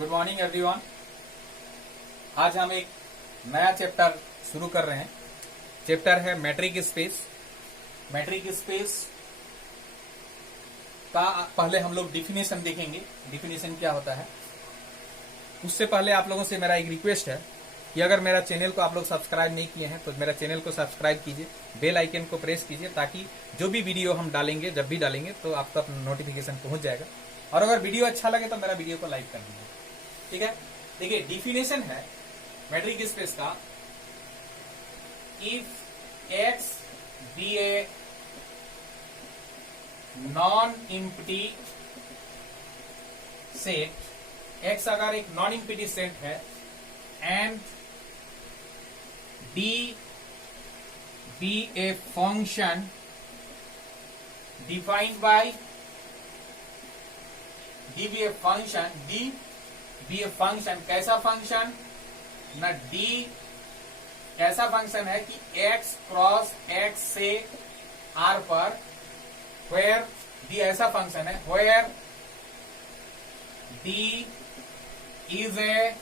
Good morning everyone. आज हम एक नया चैप्टर शुरू कर रहे हैं। चैप्टर है मैट्रिक स्पेस। मैट्रिक स्पेस का पहले हम लोग डिफिनेशन देखेंगे, डिफिनेशन क्या होता है। उससे पहले आप लोगों से मेरा एक रिक्वेस्ट है कि अगर मेरा चैनल को आप लोग सब्सक्राइब नहीं किए हैं तो मेरा चैनल को सब्सक्राइब कीजिए, बेल आइकन को प्रेस कीजिए ताकि जो भी वीडियो हम डालेंगे, जब भी डालेंगे तो आपको नोटिफिकेशन पहुंच जाएगा। और अगर वीडियो अच्छा लगे तो मेरा वीडियो को लाइक कर दीजिए, ठीक है। देखिए डिफिनेशन है मैट्रिक स्पेस का, if x be a non empty set, x अगर एक नॉन इम्प्टी सेट है and d be a function defined by d be a function कैसा फंक्शन ना, डी कैसा फंक्शन है कि x क्रॉस x से r पर, वेयर डी ऐसा फंक्शन है where d is a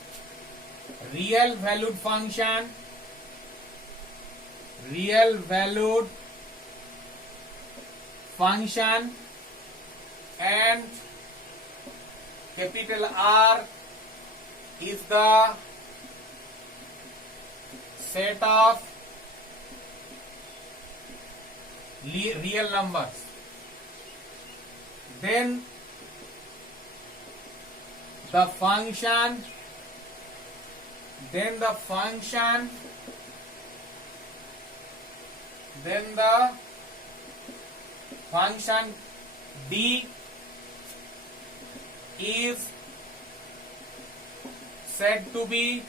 real valued function, and capital R is the set of real numbers. Then the function D is said to be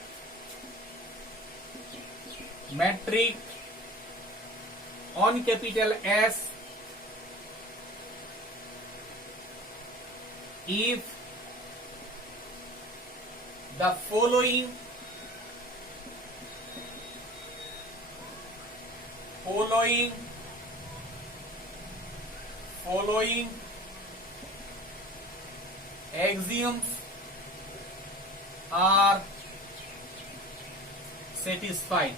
metric on capital S if the following axioms are satisfied.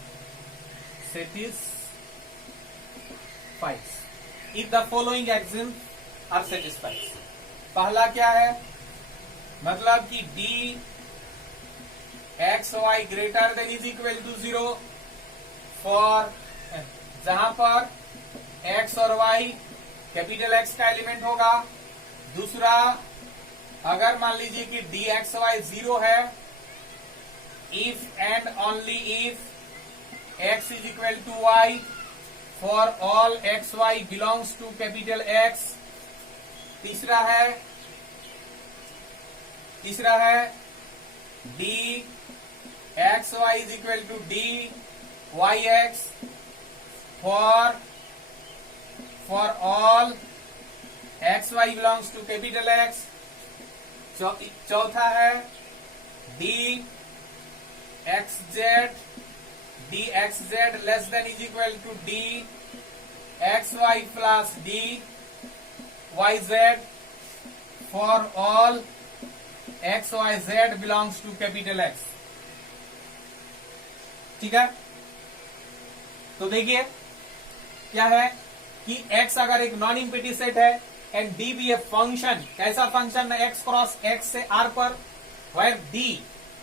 If the following axioms are satisfied, पहला क्या है, मतलब कि d x y greater than is equal to 0 for, जहां पर x और y capital X का element होगा। दूसरा, अगर मान लीजिए कि डी एक्स वाई 0 है, if and only if x is equal to y for all x y belongs to capital X। तीसरा है d x y is equal to d y x for all x y belongs to capital X। चौथा है d x z less than is equal to d x y plus d y z for all x y z belongs to capital X, ठीक है। तो देखिए क्या है कि x अगर एक नॉन इम्पिटी सेट है एंड d भी ए फंक्शन, कैसा फंक्शन है, x क्रॉस x से r पर, where d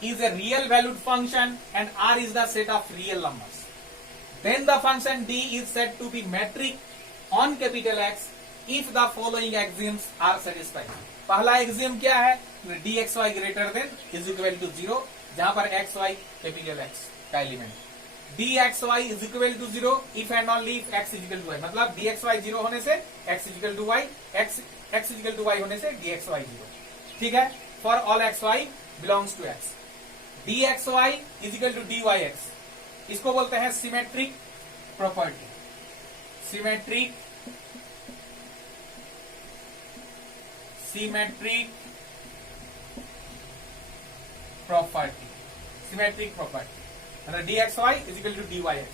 is a real valued function and R is the set of real numbers. Then the function D is said to be metric on capital X if the following axioms are satisfied. पहला axiom क्या है, dxy greater than is equal to 0, जहां पर xy capital X का element, dxy is equal to 0 if and only if x is equal to y, मतलब dxy 0 होने से x is equal to y, x is equal to y होने से dxy 0, ठीक है। for all xy belongs to x, dxy is equal to dyx, इसको बोलते हैं सिमेट्रिक प्रॉपर्टी। सिमेट्रिक प्रॉपर्टी मतलब dxy is equal to dyx,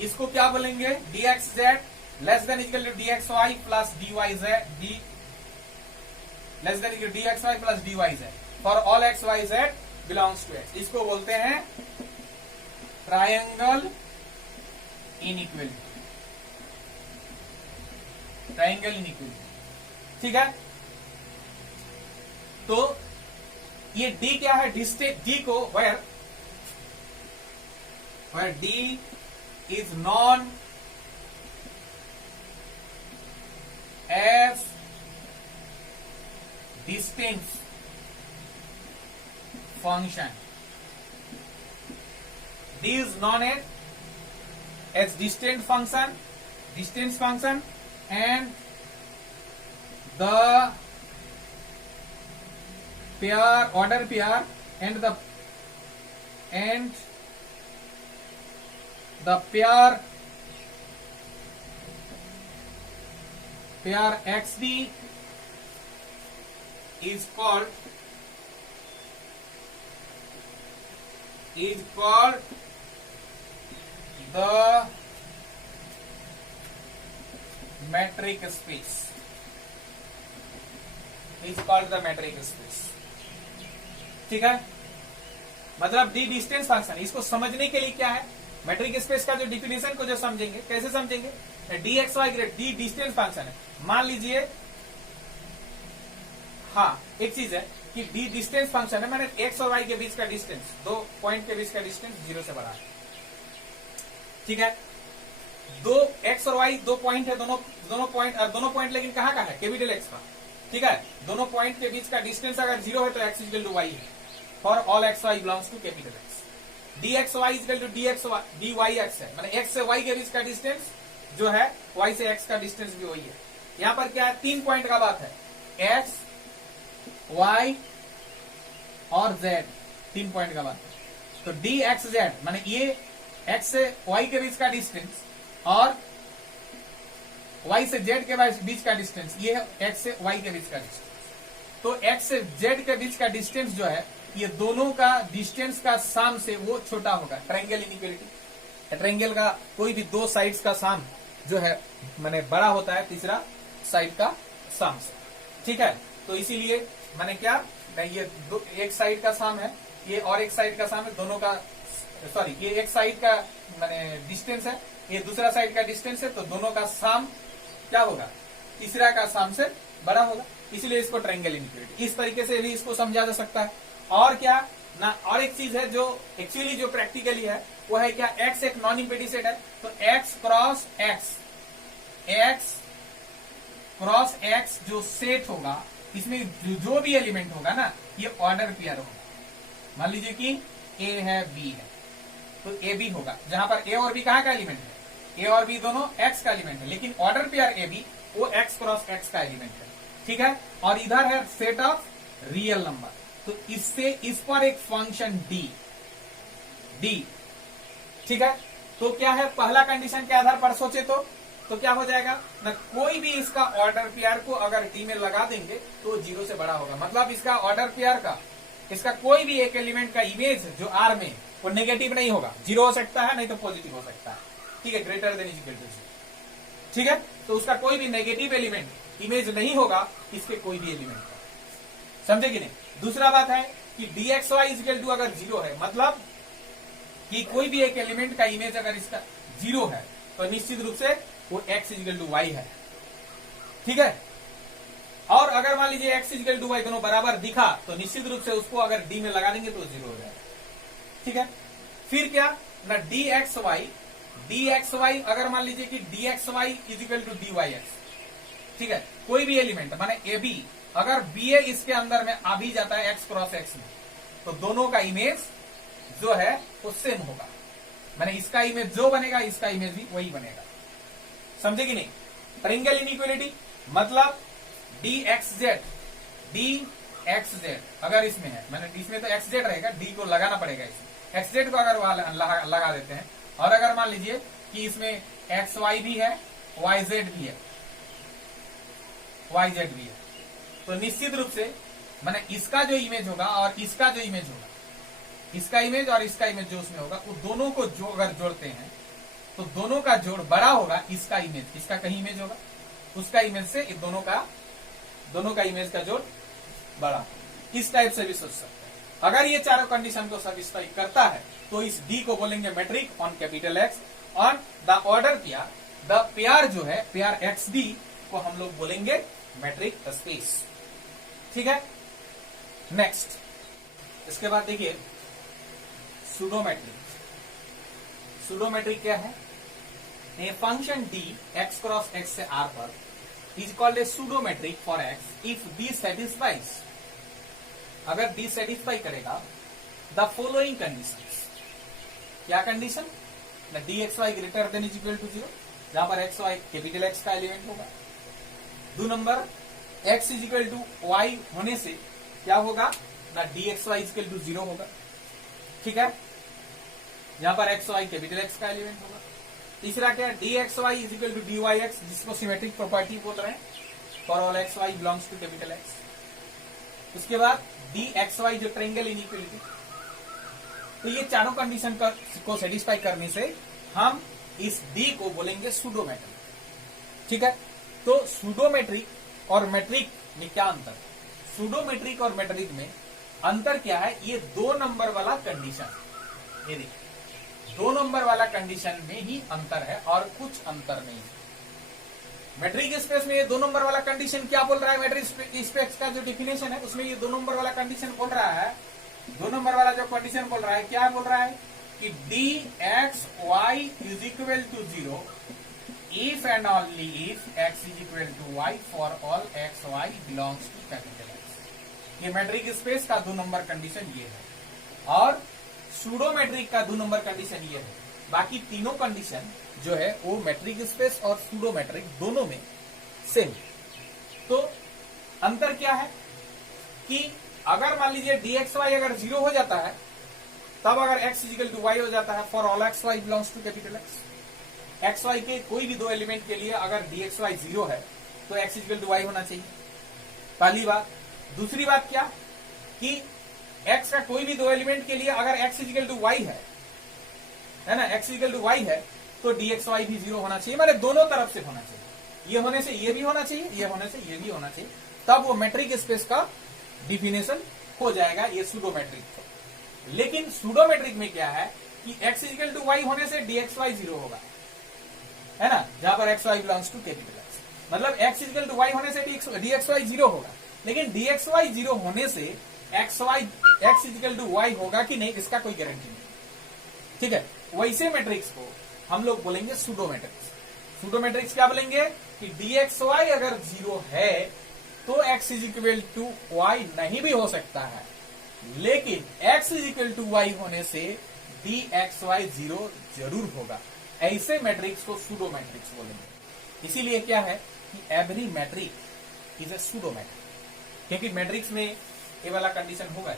इसको क्या बोलेंगे, dxz less than equal to dxy plus dyz, less than equal d x y plus d y z for all x y z belongs to x. इसको बोलते हैं triangle inequality, triangle inequality. ठीक है, तो ये डी क्या है, d को where d is non as distinct function, D is known as distant function, and the pair, order pair, and the pair XD is called the metric space, ठीक है। मतलब डी डिस्टेंस फंक्शन, इसको समझने के लिए क्या है, मैट्रिक स्पेस का जो डिफिनेशन को जो समझेंगे, कैसे समझेंगे, d x y grade d distance function है। मान लीजिए, हाँ एक चीज है कि डी डिस्टेंस फंक्शन है, मैंने एक्स और वाई के बीच का डिस्टेंस, दो पॉइंट के बीच का डिस्टेंस 0 से बड़ा है। ठीक है, दो एक्स और वाई दो पॉइंट है, दोनों पॉइंट लेकिन कहाँ का है, कैपिटल एक्स का। ठीक है, दोनों पॉइंट के बीच का डिस्टेंस अगर 0 है तो एक्स इक्वल टू वाई है for all x y belongs to capital x. D x y equal to d y x है, मैंने एक्स से वाई के बीच का डिस्टेंस जो है वाई से एक्स का डिस्टेंस भी वही है। यहां पर क्या है, 3 पॉइंट का बात है, एक्स वाई और जेड, 3 पॉइंट का बात है। तो डी एक्स जेड माने ये एक्स से वाई के बीच का डिस्टेंस और वाई से जेड के बीच का डिस्टेंस, ये है एक्स से वाई के बीच का डिस्टेंस। तो एक्स से जेड के बीच का डिस्टेंस जो है, ये दोनों का डिस्टेंस का साम से वो छोटा होगा, ट्रायंगल इनइक्वालिटी। ट्रायंगल का कोई भी दो साइड्स का साम जो है माने बड़ा होता है तीसरा साइड का साम से। ठीक है, तो इसीलिए मैंने क्या, मैं ये एक साइड का साम है, ये और एक साइड का साम है, दोनों का सॉरी ये एक साइड का मैंने डिस्टेंस है, ये दूसरा साइड का डिस्टेंस है, तो दोनों का साम क्या होगा, तीसरा का साम से बड़ा होगा, इसलिए इसको ट्रायंगल इनइक्वालिटी, इस तरीके से भी इसको समझा जा सकता है। और क्या ना, और एक चीज है जो एक्चुअली जो प्रैक्टिकली है वो है क्या, एक्स एक नॉन इम्पेटी सेट है, तो एक्स क्रॉस एक्स जो सेट होगा, इसमें जो भी एलिमेंट होगा ना, ये ऑर्डर पेयर होगा। मान लीजिए कि ए है बी है, तो ए बी होगा, जहां पर ए और बी कहाँ का एलिमेंट है, ए और बी दोनों एक्स का एलिमेंट है, लेकिन ऑर्डर पेयर ए बी वो एक्स क्रॉस एक्स का एलिमेंट है। ठीक है, और इधर है सेट ऑफ रियल नंबर, तो इससे इस पर एक फंक्शन डी। ठीक है, तो क्या है, पहला कंडीशन के आधार पर सोचे तो क्या हो जाएगा ना, कोई भी इसका ऑर्डर पेयर को अगर डी में लगा देंगे तो 0 से बड़ा होगा। मतलब इसका ऑर्डर पेयर का, इसका कोई भी एक एलिमेंट का इमेज जो आर में, वो नेगेटिव नहीं होगा, 0 हो सकता है नहीं तो पॉजिटिव हो सकता है। ठीक है, ग्रेटर देन इक्वल टू 0। ठीक है, तो उसका कोई भी नेगेटिव एलिमेंट इमेज नहीं होगा इसके कोई भी एलिमेंट का, समझे कि नहीं। दूसरा बात है कि d x y equal to अगर 0 है, मतलब कि कोई भी एक एलिमेंट का इमेज अगर इसका 0 है तो निश्चित रूप से वो x इक्वल टू वाई है। ठीक है, और अगर मान लीजिए x इक्वल टू वाई दोनों बराबर दिखा तो निश्चित रूप से उसको अगर d में लगा देंगे तो 0 हो जाएगा। ठीक है, फिर क्या ना, डी एक्स वाई अगर मान लीजिए कि d x y is equal to d y x. ठीक है, कोई भी एलिमेंट माने ए बी, अगर बी ए इसके अंदर में आ भी जाता है एक्स क्रॉस एक्स में, तो दोनों का इमेज जो है वो सेम होगा, माने इसका इमेज जो बनेगा इसका इमेज भी वही बनेगा, समझे कि नहीं। ट्रायंगल इनइक्वालिटी मतलब डी एक्स जेड अगर इसमें है, मैंने इसमें तो एक्स जेड रहेगा, डी को लगाना पड़ेगा, इसमें एक्स जेड को अगर लगा देते हैं, और अगर मान लीजिए कि इसमें एक्स वाई भी है, वाई जेड भी है, तो निश्चित रूप से मैंने इसका जो इमेज होगा और इसका जो इमेज होगा, इसका इमेज और इसका इमेज जो उसमें होगा, वो दोनों को जो अगर जोड़ते हैं तो दोनों का जोड़ बड़ा होगा इसका इमेज, इसका कहीं इमेज होगा, उसका इमेज से दोनों का इमेज का जोड़ बड़ा, इस टाइप से भी सोच सकते हैं। अगर ये चारों कंडीशन को सेटिस्फाई करता है तो इस डी को बोलेंगे metric on capital x, on the order pair, the pair जो है पेयर एक्स डी को हम लोग बोलेंगे मैट्रिक स्पेस। ठीक है, नेक्स्ट इसके बाद देखिए सूडोमेट्रिक। सूडोमेट्रिक क्या है? A function d x cross x से आर पर is called a pseudometric for x if d satisfies, अगर डी सेटिस्फाई करेगा द फॉलोइंग कंडीशंस। क्या condition? D x y greater than is equal to 0, जहां पर x y capital x का element होगा। 2 number x is equal to y होने से क्या होगा ना, d x y is equal to 0 होगा। ठीक है, यहां पर एक्स वाई कैपिटल एक्स का एलिमेंट होगा। तीसरा क्या है? D x y is equal to d y x, जिसको सिमेट्रिक प्रॉपर्टी बोल रहे हैं, for all x y belongs to capital x. उसके बाद डी एक्स वाई जो ट्रायंगल इनइक्वालिटी, तो ये चारों कंडीशन को सेटिस्फाई करने से हम इस डी को बोलेंगे सूडोमेट्रिक। ठीक है, तो सूडोमेट्रिक और मैट्रिक में क्या अंतर? सूडोमेट्रिक और मैट्रिक में अंतर क्या है? ये 2 नंबर वाला कंडीशन, ये देखिए 2 नंबर वाला कंडीशन में ही अंतर है और कुछ अंतर नहीं है। मैट्रिक स्पेस में ये 2 नंबर वाला कंडीशन क्या बोल रहा है? मैट्रिक स्पेस का जो डेफिनेशन है उसमें ये 2 नंबर वाला कंडीशन बोल रहा है, 2 नंबर वाला जो कंडीशन बोल रहा है क्या बोल रहा है कि d x y is equal to 0 if and only if x is equal to y for all x y belongs to capital x. ये मैट्रिक स्पेस का 2 नंबर कंडीशन ये है और सूडोमेट्रिक का 2 नंबर कंडीशन ये है। बाकी तीनों कंडीशन जो है वो मैट्रिक स्पेस और सूडोमेट्रिक दोनों में सेम। तो अंतर क्या है कि अगर मान लीजिए डी एक्स वाई अगर 0 हो जाता है, तब अगर एक्स इजिकल टू वाई हो जाता है for all x y belongs to capital x. X y के कोई भी 2 एलिमेंट के लिए अगर डी एक्स वाई 0 है तो एक्स इजिकल टू वाई होना चाहिए, पहली बात। दूसरी बात क्या कि एक्स का कोई भी 2 एलिमेंट के लिए अगर एक्स इजिकल टू वाई है ना, एक्स इजिकल टू वाई है तो डी एक्स वाई भी 0 होना चाहिए, मतलब दोनों तरफ से होना चाहिए। ये होने से ये भी होना चाहिए, ये होने से ये भी होना चाहिए, तब वो मैट्रिक स्पेस का डिफिनेशन हो जाएगा ये सूडोमेट्रिक। लेकिन सूडोमेट्रिक में क्या है कि एक्स इजिकल टू वाई होने से डी एक्स वाई 0 होगा, है ना, जहां पर x y belongs to capital x. मतलब एक्स इजिकल टू वाई होने से डी एक्स वाई 0 होगा, लेकिन डी एक्स वाई 0 होने से एक्स इजिकल टू वाई होगा कि नहीं, इसका कोई गारंटी नहीं। ठीक है, वैसे मैट्रिक्स को हम लोग बोलेंगे सूडोमेट्रिक्स। सूडोमेट्रिक्स क्या बोलेंगे कि डी एक्स वाई अगर 0 है तो x is equal to y नहीं भी हो सकता है, लेकिन x is equal to y होने से डी एक्स वाई 0 जरूर होगा। ऐसे मैट्रिक्स को सूडोमेट्रिक्स बोलेंगे। इसीलिए क्या है कि every metric is a pseudometric, क्योंकि मैट्रिक्स में ये वाला कंडीशन होगा।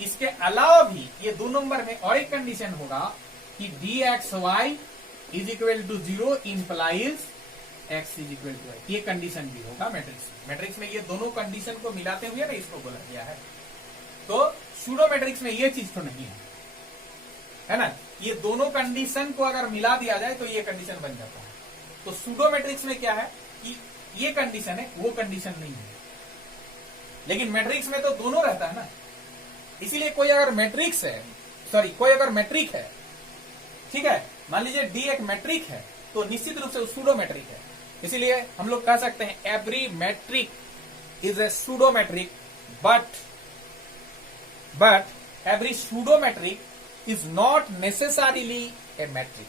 इसके अलावा भी ये 2 नंबर में और एक कंडीशन होगा कि d x y is equal to 0 implies x is equal to y. ये कंडीशन भी होगा मैट्रिक्स में। ये दोनों कंडीशन को मिलाते हुए ना इसको बोला गया है। तो सूडो मैट्रिक्स में ये चीज तो नहीं है ना, ये दोनों कंडीशन को अगर मिला दिया जाए तो ये कंडीशन बन जाता है। तो सूडो मैट्रिक्स में क्या है कि ये कंडीशन है, वो कंडीशन नहीं है, लेकिन मैट्रिक्स में तो दोनों रहता है ना। इसीलिए कोई अगर मैट्रिक है, ठीक है, मान लीजिए डी एक मैट्रिक है तो निश्चित रूप से सूडो मैट्रिक है। इसीलिए हम लोग कह सकते हैं every metric is a pseudo metric, but every pseudo metric is not necessarily a metric.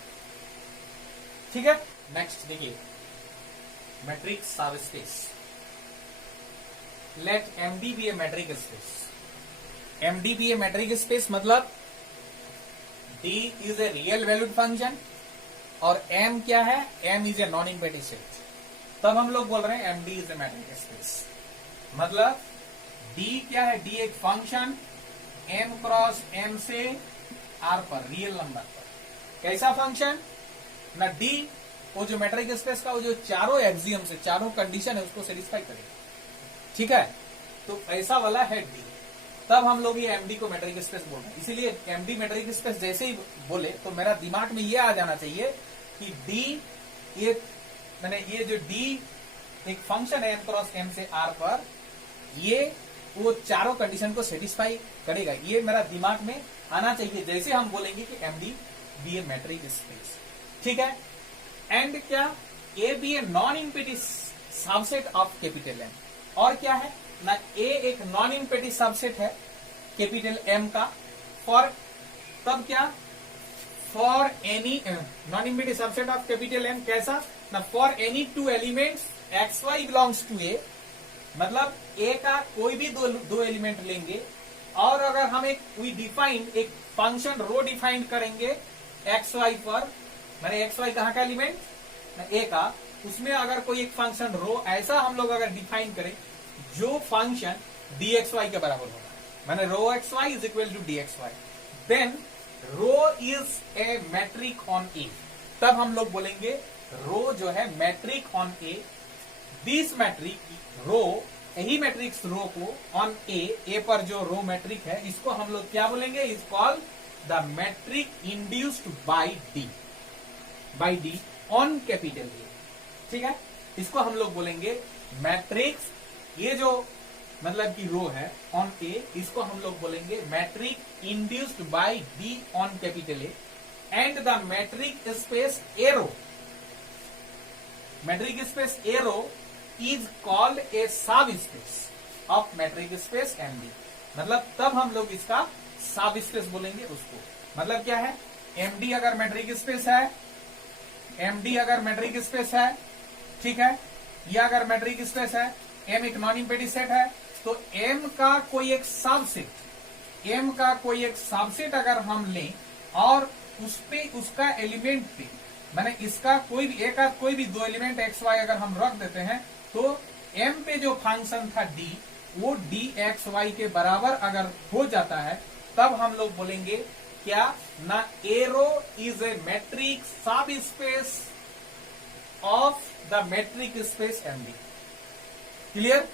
ठीक है, नेक्स्ट देखिए metric subspace. Let MD be a metric space. MD be a metric space मतलब D is a real valued function और M क्या है, M is a non empty set. तब हम लोग बोल रहे हैं MD is a metric space. मतलब डी क्या है, डी एक फंक्शन एम क्रॉस एम से आर पर, रियल नंबर पर। कैसा फंक्शन ना, डी वो जो मैट्रिक स्पेस का वो जो चारों एक्सियम से चारों कंडीशन है उसको सेटिस्फाई करेगा। ठीक है, तो ऐसा वाला है डी। तब हम लोग ये एमडी को मैट्रिक स्पेस बोल रहे हैं। इसीलिए एमडी मैट्रिक स्पेस जैसे ही बोले तो मेरा दिमाग में ये आ जाना चाहिए कि डी एक मैंने ये जो डी एक फंक्शन है एम क्रॉस एम से आर पर, ये वो चारों कंडीशन को सेटिस्फाई करेगा। ये मेरा दिमाग में आना चाहिए जैसे हम बोलेंगे कि MD be a metric space, ठीक है। एंड क्या, A be a non empty subset of capital M, और क्या है ना, ए एक नॉन इम्पेटिव सबसेट है कैपिटल एम का, फॉर तब क्या, for any non empty subset of capital M कैसा ना, for any two elements x y belongs to A, मतलब ए का कोई भी दो एलिमेंट लेंगे और अगर हम एक फंक्शन रो डिफाइन करेंगे एक्स वाई पर, मैंने एक्स वाई कहाँ का एलिमेंट ए का, उसमें अगर कोई एक फंक्शन रो ऐसा हम लोग अगर डिफाइन करें जो फंक्शन डी एक्स वाई के बराबर होगा, मैंने rho x y is equal to d x y, then rho is a metric on A, तब हम लोग बोलेंगे रो जो है metric on A, this metric rho, यही मैट्रिक्स रो को ऑन ए पर जो रो मैट्रिक है इसको हम लोग क्या बोलेंगे, is called the metric induced by D on capital A, ठीक है। इसको हम लोग बोलेंगे मैट्रिक्स, ये जो मतलब कि रो है ऑन ए, इसको हम लोग बोलेंगे metric induced by D on capital A, and the metric space A rho, metric space A rho is called a subspace of metric space MD, मतलब तब हम लोग इसका सब स्पेस बोलेंगे उसको। मतलब क्या है, एमडी अगर मैट्रिक स्पेस है, एमडी अगर मैट्रिक स्पेस है, ठीक है, या अगर मैट्रिक स्पेस है, एम एक नॉन इम्पेटिव सेट है, तो एम का कोई एक सबसेट, एम का कोई एक सबसेट अगर हम लें और उस पे उसका एलिमेंट पे, मैंने इसका कोई भी एक कोई भी दो एलिमेंट एक्स वाई अगर हम रख देते हैं तो एम पे जो फंक्शन था डी, वो डी एक्स वाई के बराबर अगर हो जाता है, तब हम लोग बोलेंगे क्या ना, एरो इज ए मैट्रिक सब space of the metric space MD. Clear?